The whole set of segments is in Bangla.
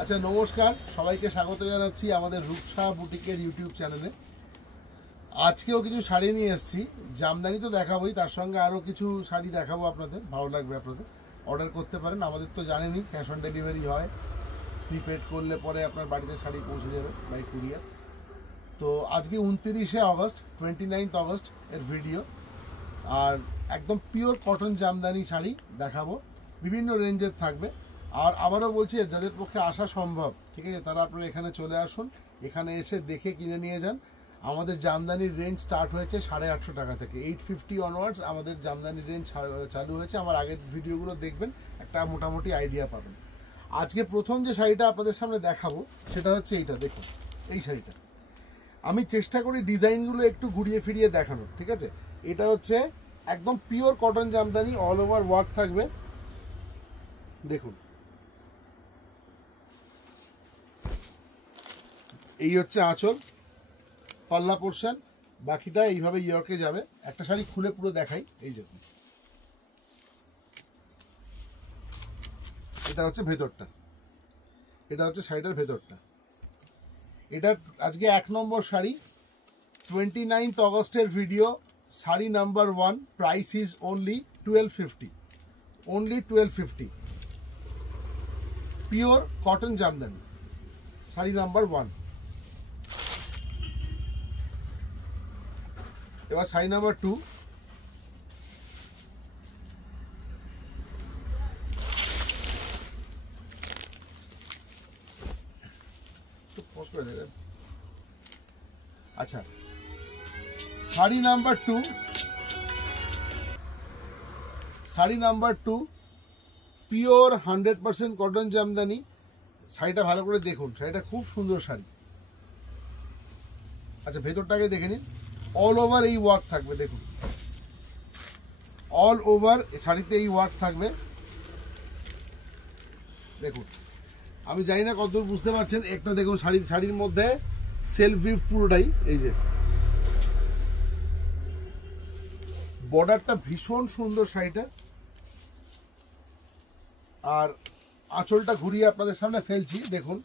আচ্ছা নমস্কার, সবাইকে স্বাগত জানাচ্ছি আমাদের রূপসা বুটিকের ইউটিউব চ্যানেলে। আজকেও কিছু শাড়ি নিয়ে এসেছি, জামদানি তো দেখাবোই, তার সঙ্গে আরও কিছু শাড়ি দেখাবো আপনাদের, ভালো লাগবে আপনাদের। অর্ডার করতে পারেন, আমাদের তো জানেনই ক্যাশ অন ডেলিভারি হয়, প্রিপেড করলে পরে আপনার বাড়িতে শাড়ি পৌঁছে যাবে বাই কুরিয়ার। তো আজকে 29শে অগস্ট, 29th অগস্ট এর ভিডিও, আর একদম পিওর কটন জামদানি শাড়ি দেখাবো, বিভিন্ন রেঞ্জের থাকবে। আর আবারও বলছি, যাদের পক্ষে আসা সম্ভব, ঠিক আছে, তারা আপনারা এখানে চলে আসুন, এখানে এসে দেখে কিনে নিয়ে যান। আমাদের জামদানির রেঞ্জ স্টার্ট হয়েছে 850 টাকা থেকে, 850 অনওয়ার্ডস আমাদের জামদানির রেঞ্জ চালু হয়েছে। আমার আগের ভিডিওগুলো দেখবেন, একটা মোটামুটি আইডিয়া পাবেন। আজকে প্রথম যে শাড়িটা আপনাদের সামনে দেখাবো সেটা হচ্ছে এইটা, দেখুন এই শাড়িটা। আমি চেষ্টা করি ডিজাইনগুলো একটু ঘুরিয়ে ফিরিয়ে দেখানোর, ঠিক আছে। এটা হচ্ছে একদম pure cotton Jamdani, all over work থাকবে, দেখুন। এই হচ্ছে আঁচল, পাল্লা পোর্শন, বাকিটা এইভাবে ইয়র্কে যাবে। একটা শাড়ি খুলে পুরো দেখাই, এই দেখুন, এটা হচ্ছে ভেতরটা, এটা হচ্ছে শাড়িটার ভেতরটা। এটা আজকে 1 নম্বর শাড়ি, 29th অগস্টের video, sari number 1, price is only 1250, only 1250, pure cotton jamdani, sari number 1। এবার শাড়ি নাম্বার 2, আচ্ছা sari number 2, sari number 2 pure 100% cotton jamdani. শাড়িটা ভালো করে দেখুন, শাড়িটা খুব সুন্দর শাড়ি। আচ্ছা ভেতরটাকে দেখে নিন, অল ওভার এই ওয়ার্ক থাকবে, দেখুন অল ওভার শাড়িতে এই ওয়ার্ক থাকবে, দেখুন। আমি জানি না কতদূর বুঝতে পারছেন, একটা দেখুন শাড়ির মধ্যে সেলফ উইভ পুরোটাই, এই যে বর্ডারটা ভীষণ সুন্দর শাড়িটা। আর আঁচলটা ঘুরিয়ে আপনাদের সামনে ফেলছি, দেখুন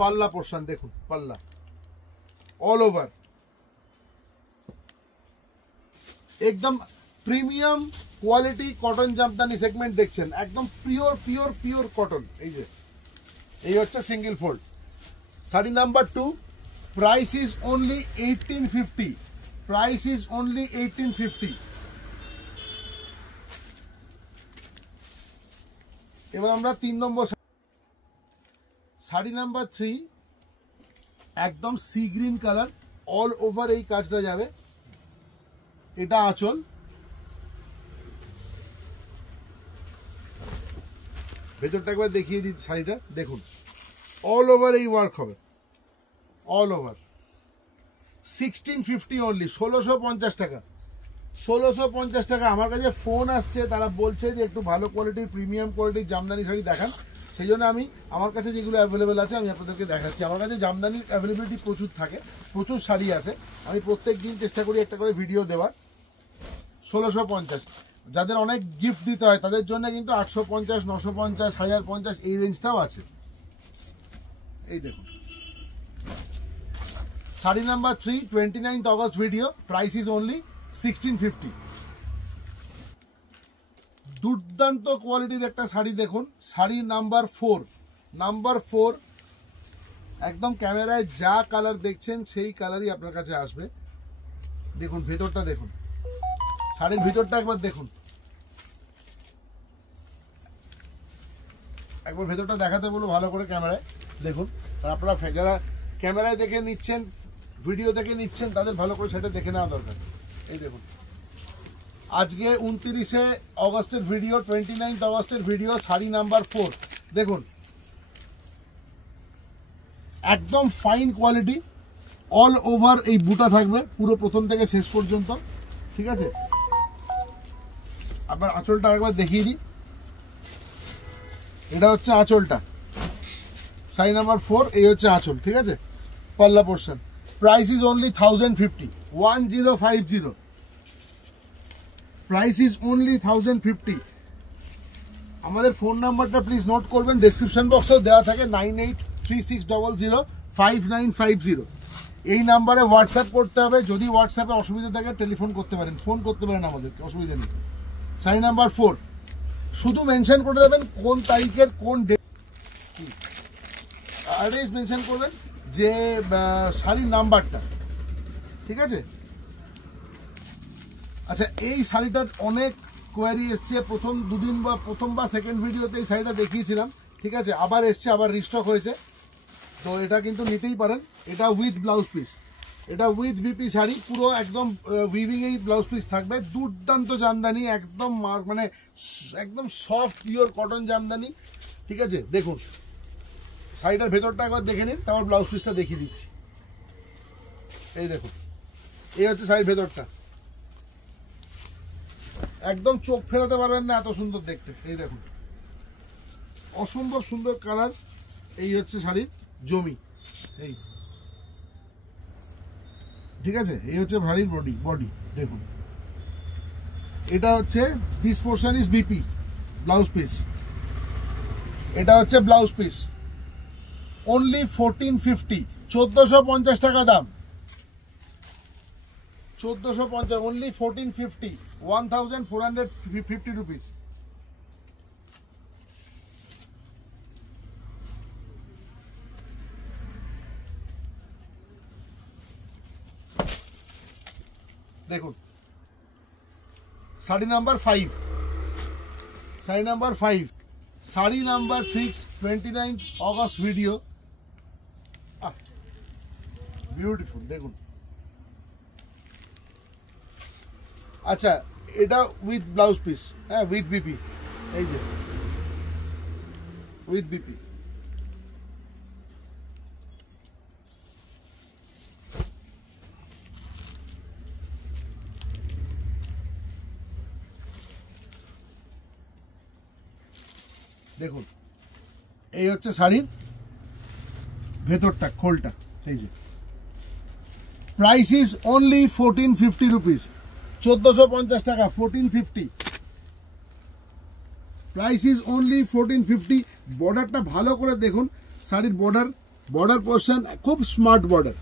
পাল্লা পোর্শন, দেখুন পাল্লা অল ওভার, একদম premium quality cotton Jamdani segment দেখছেন, একদম পিওর পিওর পিওর কটন। এই যে এই হচ্ছে single fold, sari number 2, price is only 1850, price is only 1850। এবার আমরা 3 নম্বর শাড়ি নাম্বার 3, একদম sea green colour, all over এই কাজটা যাবে। এটা আঁচল, ভেতরটা একবার দেখিয়ে দিই শাড়িটা, দেখুন অল ওভার এই ওয়ার্ক হবে, অল ওভার। 1650 অনলি, 1650 টাকা, 1650 টাকা। আমার কাছে ফোন আসছে, তারা বলছে যে একটু ভালো কোয়ালিটির প্রিমিয়াম কোয়ালিটির জামদানি শাড়ি দেখান। সেই জন্য আমি আমার কাছে যেগুলো অ্যাভেলেবেল আছে আমি আপনাদেরকে দেখাচ্ছি। আমার কাছে জামদানির অ্যাভেলেবিলিটি প্রচুর থাকে, প্রচুর শাড়ি আছে, আমি প্রত্যেক দিন চেষ্টা করি একটা করে ভিডিও দেওয়ার। 1650, যাদের অনেক গিফট দিতে হয় তাদের জন্য কিন্তু 850, 950, 1050 এই রেঞ্জটাও আছে। এই দেখুন sari number 3, 29th August video, price is only 1650। দুর্দান্ত কোয়ালিটির একটা শাড়ি দেখুন, শাড়ি নাম্বার 4, নাম্বার 4, একদম ক্যামেরায় যা কালার দেখছেন সেই কালারই আপনার কাছে আসবে। দেখুন ভেতরটা, দেখুন শাড়ির ভিতরটা একবার দেখুন, একবার ভেতরটা দেখাতে বলবো ভালো করে ক্যামেরায়, দেখুন। আর আপনারা যারা ক্যামেরায় দেখে নিচ্ছেন, ভিডিও দেখে নিচ্ছেন, তাদের ভালো করে সেটা দেখে নেওয়া দরকার। এই দেখুন আজকে 29শে অগস্টের ভিডিও, 29th অগস্টের ভিডিও, শাড়ি নাম্বার 4, দেখুন একদম ফাইন কোয়ালিটি, অল ওভার এই বুটা থাকবে পুরো প্রথম থেকে শেষ পর্যন্ত, ঠিক আছে। আবার আঁচলটা একবার দেখিয়ে দিই, এটা হচ্ছে আঁচলটা, শাড়ি নাম্বার 4, এই হচ্ছে আঁচল, ঠিক আছে। পাল্লা portion, price is only 1050, 1050, price is only 1050। আমাদের ফোন নাম্বারটা প্লিজ নোট করবেন, ডেসক্রিপশন বক্সেও দেওয়া থাকে 9836005950। এই নাম্বারে হোয়াটসঅ্যাপ করতে হবে। যদি হোয়াটসঅ্যাপে অসুবিধা থাকে টেলিফোন করতে পারেন, ফোন করতে পারেন আমাদেরকে, অসুবিধা নেই। শাড়ি নাম্বার 4, শুধু মেনশন করে দেবেন কোন তারিখের কোন ডেট, অ্যাড্রেস মেনশন করবেন যে শাড়ির নাম্বারটা, ঠিক আছে। আচ্ছা, এই শাড়িটার অনেক কোয়ারি এসছে, প্রথম দুদিন বা প্রথম বা সেকেন্ড ভিডিওতে এই শাড়িটা দেখিয়েছিলাম, ঠিক আছে, আবার এসছে, আবার রিস্টক হয়েছে, তো এটা কিন্তু নিতেই পারেন। এটা উইথ ব্লাউজ পিস, এটা উইথ বিপি শাড়ি, পুরো একদম উইভিং এই ব্লাউজ পিস থাকবে, দুর্দান্ত জামদানি, একদম মানে একদম সফট পিওর কটন জামদানি, ঠিক আছে। দেখুন শাড়িটার ভেতরটা একবার দেখে নিন, তারপর ব্লাউজ পিসটা দেখিয়ে দিচ্ছি। এই দেখুন, এই হচ্ছে শাড়ির ভেতরটা, একদম চোখ ফেরাতে পারবেন না, এত সুন্দর দেখতে। এই দেখুন, অসম্ভব সুন্দর কালার। এই হচ্ছে শাড়ির জমি, এই ঠিক আছে। এই হচ্ছে শাড়ির বডি দেখুন। এটা হচ্ছে this portion is BP blouse piece, এটা হচ্ছে ব্লাউজ পিস। অনলি 1450, 1450 টাকা দাম, 1450, অনলি 1450, 1450 রুপিস। দেখুন sari number 5, sari number 5, sari number 6, 29 August video, beautiful দেখুন। আচ্ছা, এটা উইথ ব্লাউজ পিস, হ্যাঁ, উইথ বিপি, এই যে উইথ বিপি। দেখুন, এই হচ্ছে শাড়ির ভেতরটা, খোলটা, এই যে। প্রাইস ইজ অনলি 1450 রুপিস, 1450 টাকা, 1450। Price is only 1450। বর্ডারটা ভালো করে দেখুন, শাড়ির বর্ডার পোর্শন খুব smart border.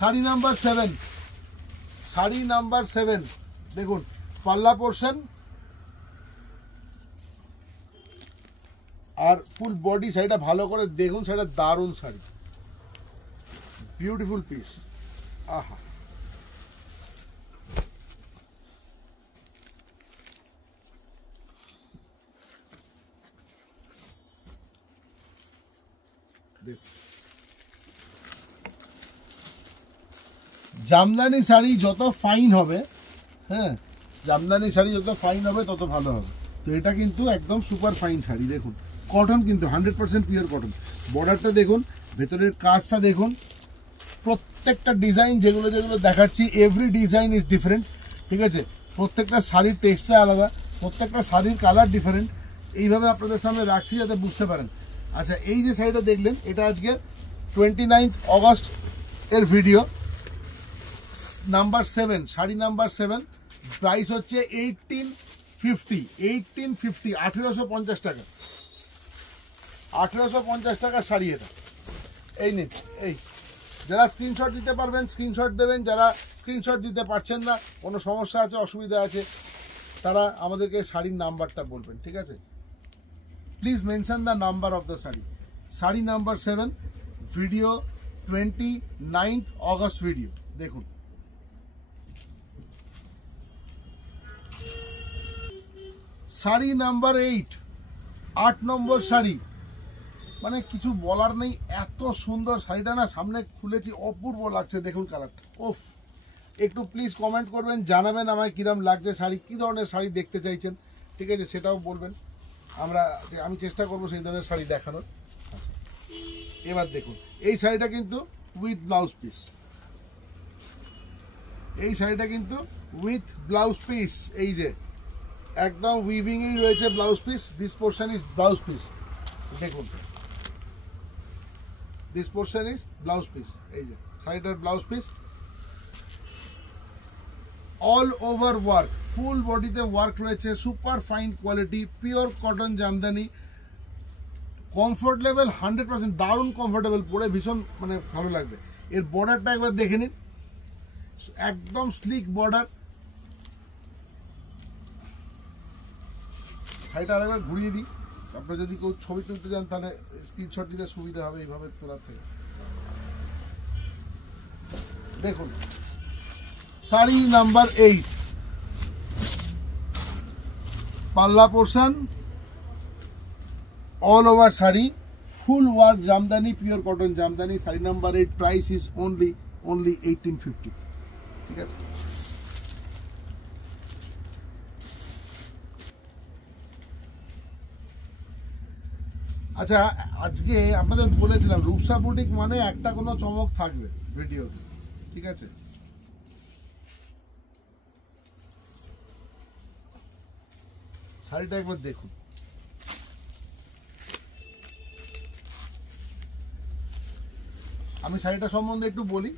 Sari number 7, sari number 7 দেখুন, পাল্লা পোর্শন আর ফুল বডি। শাড়িটা ভালো করে দেখুন, শাড়িটা দারুণ শাড়ি, বিউটিফুল পিস। আহা, দেখুন জামদানি শাড়ি যত ফাইন হবে, হ্যাঁ, জামদানি শাড়ি যত ফাইন হবে তত ভালো হবে। তো এটা কিন্তু একদম সুপার ফাইন শাড়ি, দেখুন কটন, কিন্তু 100% পিওর কটন। বর্ডারটা দেখুন, ভেতরের কাজটা দেখুন, প্রত্যেকটা ডিজাইন যেগুলো দেখাচ্ছি, এভরি ডিজাইন ইজ ডিফারেন্ট, ঠিক আছে। প্রত্যেকটা শাড়ির টেক্সচার আলাদা, প্রত্যেকটা শাড়ির কালার ডিফারেন্ট। এইভাবে আপনাদের সামনে রাখছি যাতে বুঝতে পারেন। আচ্ছা, এই যে শাড়িটা দেখলেন, এটা আজকে 29 অগস্ট এর video, number 7, sari number 7। Price হচ্ছে 1850, 1850 টাকা, 1850 টাকা শাড়ি এটা। এই নিন, এই যারা স্ক্রিনশট দিতে পারবেন স্ক্রিনশট দেবেন, যারা স্ক্রিনশট দিতে পারছেন না, কোনো সমস্যা আছে, অসুবিধা আছে, তারা আমাদেরকে শাড়ির নাম্বারটা বলবেন, ঠিক আছে। Please mention the number of the sari. Sari number 7, video 29 August video. দেখুন শাড়ি নাম্বার 8, 8 নম্বর শাড়ি, মানে কিছু বলার নেই, এত সুন্দর শাড়িটা না, সামনে খুলেছি, অপূর্ব লাগছে, দেখুন কালারটা, ওফ। একটু প্লিজ কমেন্ট করবেন, জানাবেন আমায় কিরম লাগছে শাড়ি, কী ধরনের শাড়ি দেখতে চাইছেন, ঠিক আছে, সেটাও বলবেন। আমি চেষ্টা করবো সেই ধরনের শাড়ি দেখানোর। আচ্ছা, এবার দেখুন এই শাড়িটা কিন্তু উইথ ব্লাউজ পিস। এই শাড়িটা কিন্তু উইথ ব্লাউজ পিস, এই যে একদম উইভিং এই রয়েছে blouse piece. This portion is blouse piece, দেখুন this portion is blouse piece, এই যে শাড়িটার blouse piece. All over work, full বডিতে ওয়ার্ক রয়েছে, super fine quality, pure cotton jamdani, comfort level 100%, দারুণ কমফোর্টেবল, পরে ভীষণ মানে ভালো লাগবে। এর বর্ডারটা একবার দেখে নিন, একদম স্লিক বর্ডার। শাড়িটা আরেকবার ঘুরিয়ে দিই, আপনারা যদি কেউ ছবি তুলতে যান তাহলে স্ক্রিনশট নিতে সুবিধা হবে এইভাবে তোলার থেকে। দেখুন শাড়ি নাম্বার 8, পাল্লা portion, all over sari, full work Jamdani, pure cotton jamdani, sari number 8, price is only 1850। ঠিক আছে, আচ্ছা আজকে আপনাদের বলেছিলাম রূপসা বুটিক মানে একটা কোনো চমক থাকবে ভিডিওতে, ঠিক আছে। শাড়িটা একবার দেখুন, আমি শাড়িটা সম্বন্ধে একটু বলি।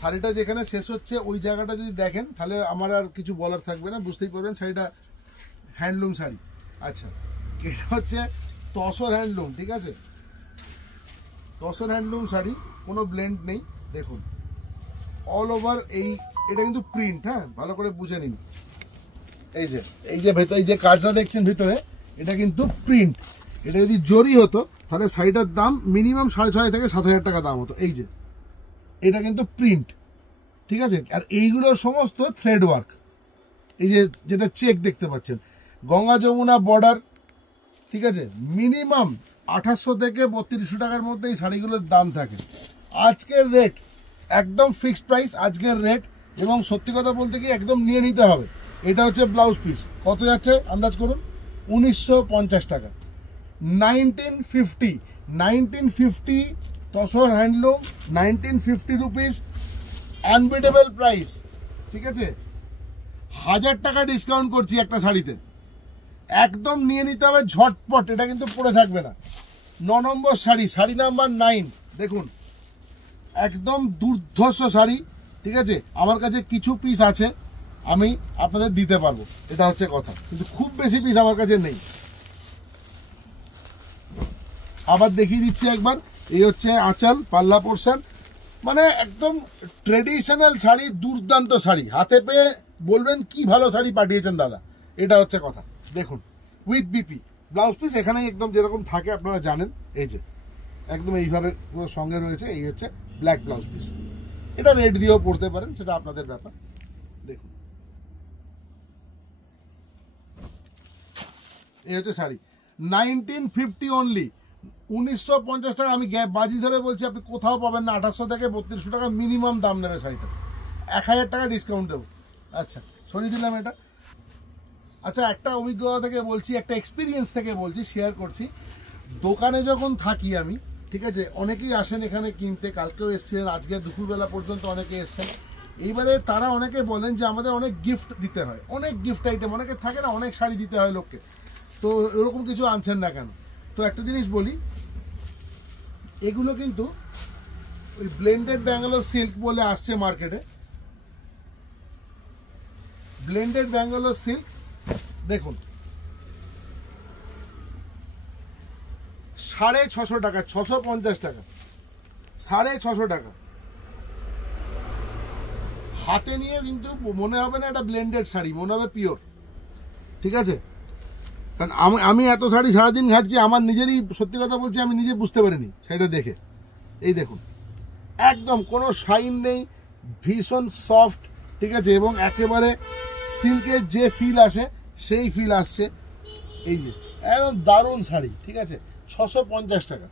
শাড়িটা যেখানে শেষ হচ্ছে ওই জায়গাটা যদি দেখেন তাহলে আমার আর কিছু বলার থাকবে না, বুঝতেই পারবেন শাড়িটা হ্যান্ডলুম শাড়ি। আচ্ছা, এটা হচ্ছে তসর হ্যান্ডলুম, ঠিক আছে, তসর হ্যান্ডলুম শাড়ি, কোনো ব্লেন্ড নেই। দেখুন অল ওভার এটা কিন্তু প্রিন্ট, হ্যাঁ ভালো করে বুঝে নিন। এই যে ভেতরে এই যে কাজটা দেখছেন ভিতরে, এটা কিন্তু প্রিন্ট। এটা যদি জরি হতো তাহলে শাড়িটার দাম মিনিমাম 6,500 থেকে 7,000 টাকা দাম হতো। এই যে এটা কিন্তু প্রিন্ট, ঠিক আছে। আর এইগুলো সমস্ত থ্রেড ওয়ার্ক, এই যে যেটা চেক দেখতে পাচ্ছেন, গঙ্গা যমুনা বর্ডার, ঠিক আছে। মিনিমাম 2800 থেকে 3200 টাকার মধ্যে এই শাড়িগুলোর দাম থাকে। আজকের রেট একদম ফিক্সড প্রাইস, আজকের রেট, এবং সত্যি কথা বলতে কি একদম নিয়ে নিতে হবে। এটা হচ্ছে ব্লাউজ পিস, কত যাচ্ছে আন্দাজ করুন, 1950 টাকা। 1950 tussar handloom, 1950 rupees, unbeatable price, ঠিক আছে। 1000 টাকা ডিসকাউন্ট করছি একটা শাড়িতে, একদম নিয়ে নিতে হবে ঝটপট, এটা কিন্তু পরে থাকবে না। 9 নম্বর শাড়ি, শাড়ি নাম্বার 9, দেখুন একদম দুর্ধর্ষ শাড়ি, ঠিক আছে। আমার কাছে কিছু পিস আছে, আমি আপনাদের দিতে পারবো, এটা হচ্ছে কথা, কিন্তু খুব বেশি পিস আমার কাছে নেই। আবার দেখিয়ে দিচ্ছি একবার, এই হচ্ছে আঁচল, পাল্লা পোর্শন, মানে একদম ট্রেডিশনাল শাড়ি, দুর্দান্ত শাড়ি, হাতে পেয়ে বলবেন কি ভালো শাড়ি পাঠিয়েছেন দাদা, এটা হচ্ছে কথা। দেখুন উইথ বিপি ব্লাউজ পিস, এখানেই একদম যেরকম থাকে আপনারা জানেন, এই যে একদম এইভাবে পুরো সঙ্গে রয়েছে। এই হচ্ছে ব্ল্যাক ব্লাউজ পিস, এটা রেড দিয়েও পরতে পারেন, সেটা আপনাদের ব্যাপার। দেখুন এই হচ্ছে শাড়ি, 1950 অনলি, 1950 টাকা। আমি বাজি ধরে বলছি আপনি কোথাও পাবেন না। 2800 থেকে 3200 টাকা মিনিমাম দাম নেবে শাড়িটা, 1000 টাকা ডিসকাউন্ট দেবো। আচ্ছা সরিয়ে দিলাম এটা। আচ্ছা একটা অভিজ্ঞতা থেকে বলছি, একটা এক্সপিরিয়েন্স থেকে বলছি, শেয়ার করছি। দোকানে যখন থাকি আমি, ঠিক আছে, অনেকেই আসেন এখানে কিনতে, কালকেও এসছিলেন, আজকে দুপুরবেলা পর্যন্ত অনেকে এসছেন। এইবারে তারা অনেকে বলেন যে আমাদের অনেক গিফট দিতে হয়, অনেক গিফট আইটেম, অনেকে থাকে না, অনেক শাড়ি দিতে হয় লোককে, তো এরকম কিছু আনছেন না কেন। তো একটা জিনিস বলি, এগুলো কিন্তু ওই ব্লেন্ডেড ব্যাঙ্গালোর সিল্ক বলে আসছে মার্কেটে, ব্লেন্ডেড ব্যাঙ্গালোর সিল্ক। দেখুন 650 টাকা, 650 টাকা, 650 টাকা। হাতে নিয়ে কিন্তু মনে হবে না এটা ব্লেন্ডেড শাড়ি, মনে হবে পিওর, ঠিক আছে। কারণ আমি এত শাড়ি সারাদিন ঘাটছি, আমার নিজেরই সত্যি কথা বলছি, আমি নিজে বুঝতে পারিনি শাড়িটা দেখে। এই দেখুন একদম কোনো শাইন নেই, ভীষণ সফট, ঠিক আছে, এবং একেবারে সিল্কের যে ফিল আসে সেই ফিল আসছে। এই যে একদম দারুণ শাড়ি, ঠিক আছে, 650 টাকা,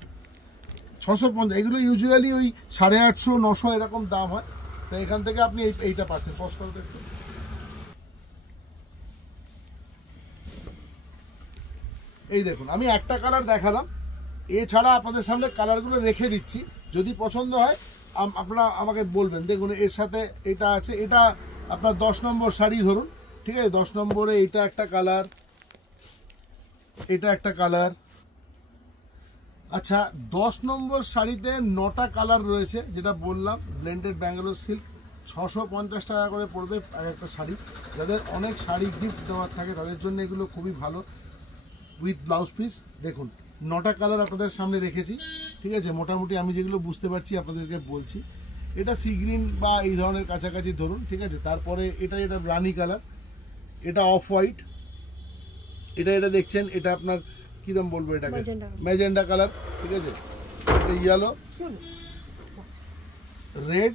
650। এগুলো ইউজুয়ালি ওই 850, 900 এরকম দাম হয়, তো এখান থেকে আপনি এইটা পাচ্ছেন। এই দেখুন আমি একটা কালার দেখালাম, এছাড়া আপনাদের সামনে কালারগুলো রেখে দিচ্ছি, যদি পছন্দ হয় আপনারা আমাকে বলবেন। দেখুন এর সাথে এটা আছে, এটা আপনার 10 নম্বর শাড়ি ধরুন, ঠিক আছে। 10 নম্বরে এটা একটা কালার, এটা একটা কালার। আচ্ছা 10 নম্বর শাড়িতে 9টা কালার রয়েছে, যেটা বললাম ব্লেন্ডেড ব্যাঙ্গালোর সিল্ক। 650 টাকা করে পড়বে একটা শাড়ি। যাদের অনেক শাড়ি গিফট দেওয়ার থাকে তাদের জন্য এগুলো খুবই ভালো, উইথ ব্লাউজ পিস। দেখুন 9টা কালার আপনাদের সামনে রেখেছি, ঠিক আছে। মোটামুটি আমি যেগুলো বুঝতে পারছি আপনাদেরকে বলছি। এটা সি গ্রিন বা এই ধরনের কাছাকাছি ধরুন, ঠিক আছে। তারপরে এটা রানি কালার, এটা অফ হোয়াইট, এটা দেখছেন, এটা আপনার কিরম বলবো, এটাকে ম্যাজেন্ডা কালার, ঠিক আছে। এটা yellow, red,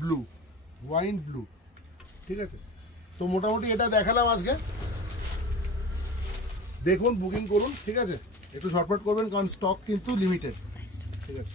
blue, wine blue, ঠিক আছে। তো মোটামুটি এটা দেখালাম আজকে। দেখুন বুকিং করুন, ঠিক আছে। একটু ঝটপট করবেন কারণ স্টক কিন্তু লিমিটেড, ঠিক আছে।